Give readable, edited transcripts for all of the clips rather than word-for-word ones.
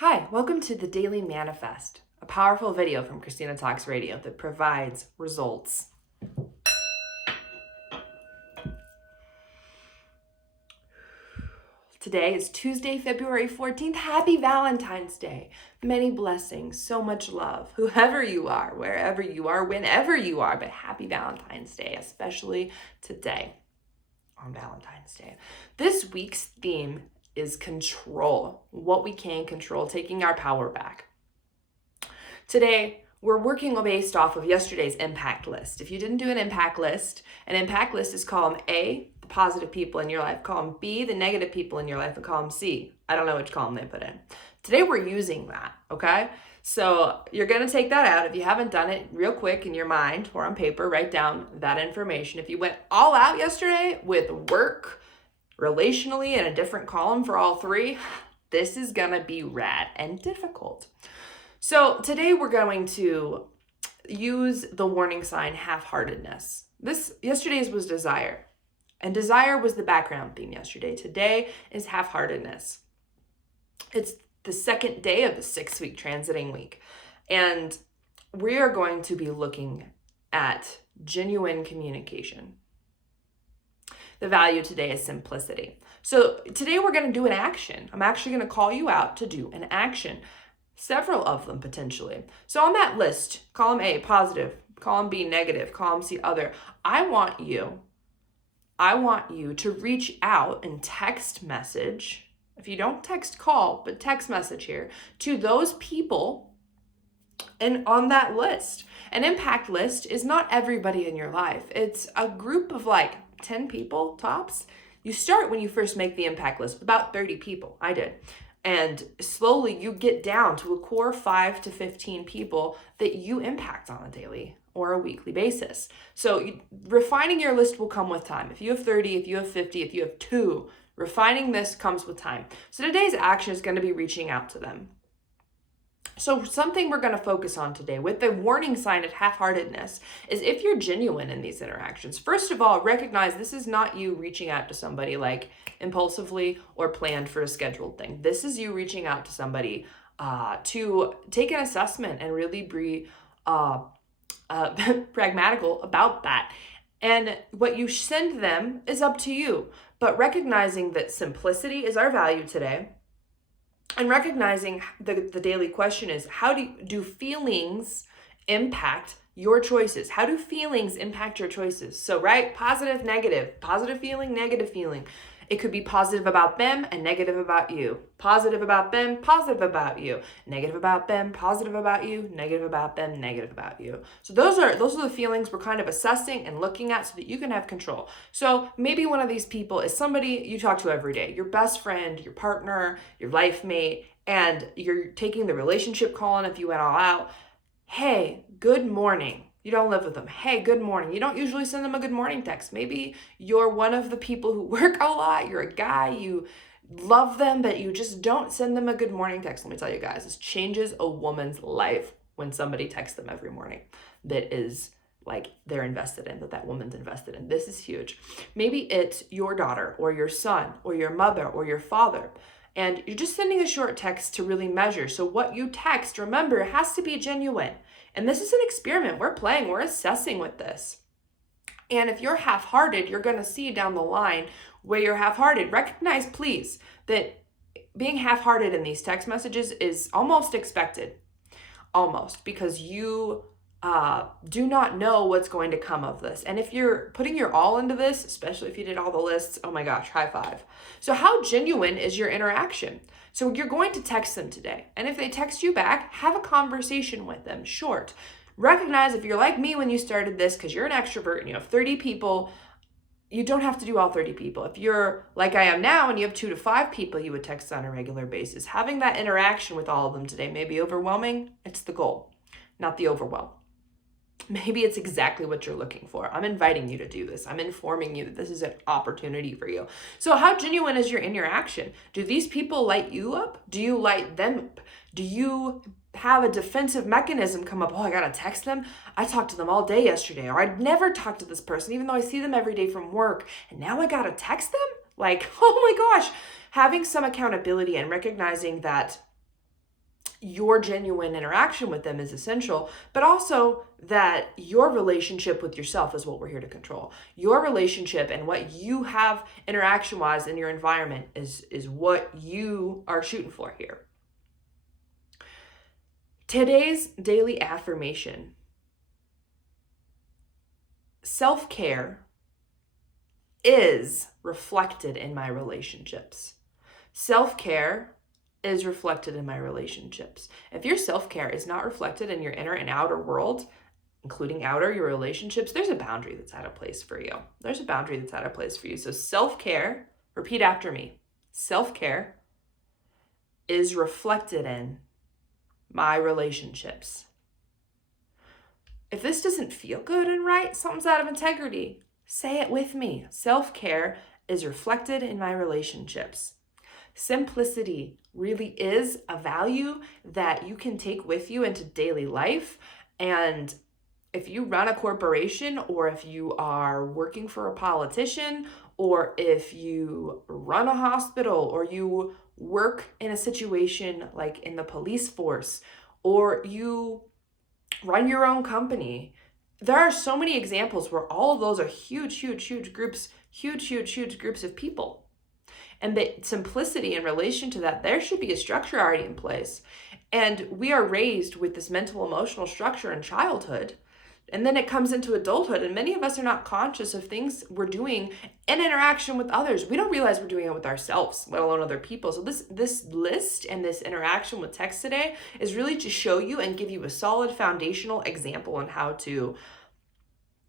Hi, welcome to the Daily Manifest, a powerful video from Christina Talks Radio that provides results. Today is Tuesday, February 14th. Happy Valentine's Day. Many blessings, so much love, whoever you are, wherever you are, whenever you are, but happy Valentine's Day, especially today on Valentine's Day. This week's theme is control, what we can control, taking our power back. Today, we're working based off of yesterday's impact list. If you didn't do an impact list is column A, the positive people in your life, column B, the negative people in your life, and column C, I don't know which column they put in. Today, we're using that, okay? So you're gonna take that out. If you haven't done it, real quick in your mind or on paper, write down that information. If you went all out yesterday with work, relationally, in a different column for all three, this is gonna be rad and difficult. So today we're going to use the warning sign half-heartedness. Yesterday's was desire, and desire was the background theme yesterday. Today is half-heartedness. It's the second day of the 6-week transiting week, and we are going to be looking at genuine communication. The value today is simplicity. So today we're going to do an action. I'm actually going to call you out to do an action. Several of them potentially. So on that list, column A, positive, column B, negative, column C, other, I want you to reach out and text message, if you don't text, call, but text message here, to those people and on that list. An impact list is not everybody in your life. It's a group of like 10 people tops. You start when you first make the impact list with about 30 people. I did. And slowly you get down to a core 5 to 15 people that you impact on a daily or a weekly basis. So refining your list will come with time. If you have 30, if you have 50, if you have 2, refining this comes with time. So today's action is going to be reaching out to them. So something we're going to focus on today with the warning sign of half-heartedness is if you're genuine in these interactions. First of all, recognize this is not you reaching out to somebody like impulsively or planned for a scheduled thing. This is you reaching out to somebody to take an assessment and really be pragmatical about that. And what you send them is up to you. But recognizing that simplicity is our value today, and recognizing the daily question is, how do feelings impact your choices? How do feelings impact your choices? So, right, positive feeling, negative feeling. It could be positive about them and negative about you. Positive about them, positive about you. Negative about them, positive about you. Negative about them, negative about you. So those are the feelings we're kind of assessing and looking at so that you can have control. So maybe one of these people is somebody you talk to every day, your best friend, your partner, your life mate, and you're taking the relationship call on if you went all out. Hey, good morning. You don't live with them. Hey, good morning. You don't usually send them a good morning text. Maybe you're one of the people who work a lot. You're a guy, you love them, but you just don't send them a good morning text. Let me tell you guys, this changes a woman's life when somebody texts them every morning that is like they're invested in, that woman's invested in. This is huge. Maybe it's your daughter or your son or your mother or your father, and you're just sending a short text to really measure. So what you text, remember, it has to be genuine. And this is an experiment. We're playing, we're assessing with this. And if you're half-hearted, you're going to see down the line where you're half-hearted. Recognize, please, that being half-hearted in these text messages is almost expected. Almost, because you do not know what's going to come of this. And if you're putting your all into this, especially if you did all the lists, oh my gosh, high five. So how genuine is your interaction? So you're going to text them today. And if they text you back, have a conversation with them, short. Recognize if you're like me when you started this, because you're an extrovert and you have 30 people, you don't have to do all 30 people. If you're like I am now and you have 2 to 5 people you would text on a regular basis, having that interaction with all of them today may be overwhelming. It's the goal, not the overwhelm. Maybe it's exactly what you're looking for. I'm inviting you to do this. I'm informing you that this is an opportunity for you. So how genuine is your interaction? Do these people light you up? Do you light them up? Do you have a defensive mechanism come up? Oh, I gotta text them. I talked to them all day yesterday, or I'd never talked to this person, even though I see them every day from work, and now I gotta text them? Like, oh my gosh. Having some accountability and recognizing that your genuine interaction with them is essential, but also that your relationship with yourself is what we're here to control. Your relationship and what you have interaction-wise in your environment is what you are shooting for here. Today's daily affirmation: self-care is reflected in my relationships. Self-care is reflected in my relationships. If your self-care is not reflected in your inner and outer world, including outer, your relationships, there's a boundary that's out of place for you. There's a boundary that's out of place for you. So self-care, repeat after me. Self-care is reflected in my relationships. If this doesn't feel good and right, something's out of integrity. Say it with me. Self-care is reflected in my relationships. Simplicity really is a value that you can take with you into daily life. And if you run a corporation, or if you are working for a politician, or if you run a hospital, or you work in a situation like in the police force, or you run your own company, there are so many examples where all of those are huge groups, huge groups of people. And the simplicity in relation to that, there should be a structure already in place. And we are raised with this mental, emotional structure in childhood. And then it comes into adulthood, and many of us are not conscious of things we're doing in interaction with others. We don't realize we're doing it with ourselves, let alone other people. So this list and this interaction with text today is really to show you and give you a solid foundational example on how to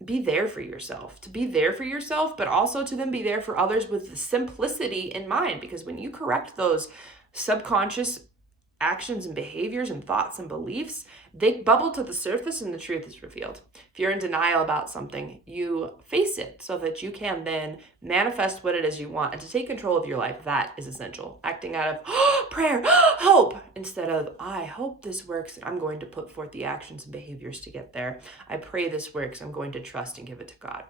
be there for yourself, but also to then be there for others with the simplicity in mind. Because when you correct those subconscious actions and behaviors and thoughts and beliefs, they bubble to the surface and the truth is revealed. If you're in denial about something, you face it so that you can then manifest what it is you want. And to take control of your life, that is essential. Acting out of prayer, hope, instead of I hope this works and I'm going to put forth the actions and behaviors to get there. I pray this works. I'm going to trust and give it to God.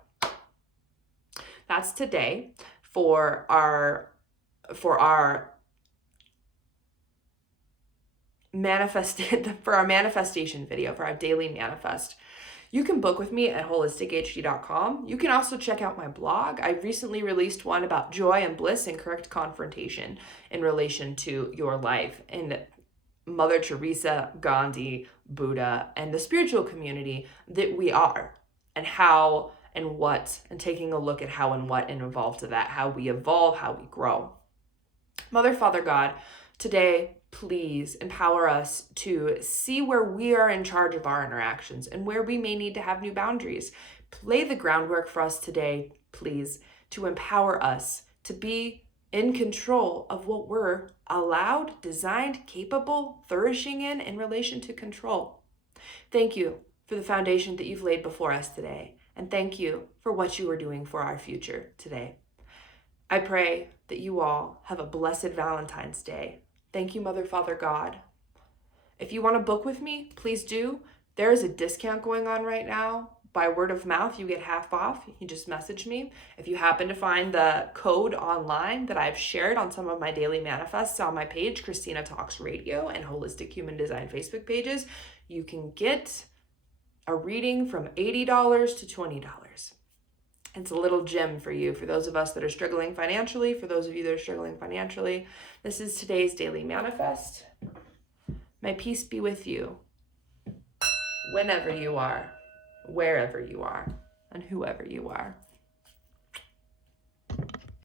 That's today for our manifestation video, for our daily manifest. You can book with me at holistichd.com. You can also check out my blog. I recently released one about joy and bliss and correct confrontation in relation to your life, and Mother Teresa, Gandhi, Buddha, and the spiritual community that we are, and how and what, and taking a look at how and what and evolve to that, how we evolve, how we grow. Mother, Father, God, today, please empower us to see where we are in charge of our interactions and where we may need to have new boundaries. Lay the groundwork for us today, please, to empower us to be in control of what we're allowed, designed, capable, flourishing in relation to control. Thank you for the foundation that you've laid before us today. And thank you for what you are doing for our future today. I pray that you all have a blessed Valentine's Day. Thank you, Mother, Father, God. If you want to book with me, please do. There is a discount going on right now. By word of mouth, you get half off. You just message me. If you happen to find the code online that I've shared on some of my daily manifests on my page, Christina Talks Radio and Holistic Human Design Facebook pages, you can get a reading from $80 to $20. It's a little gem for you, for those of us that are struggling financially, for those of you that are struggling financially. This is today's daily manifest. May peace be with you whenever you are, wherever you are, and whoever you are.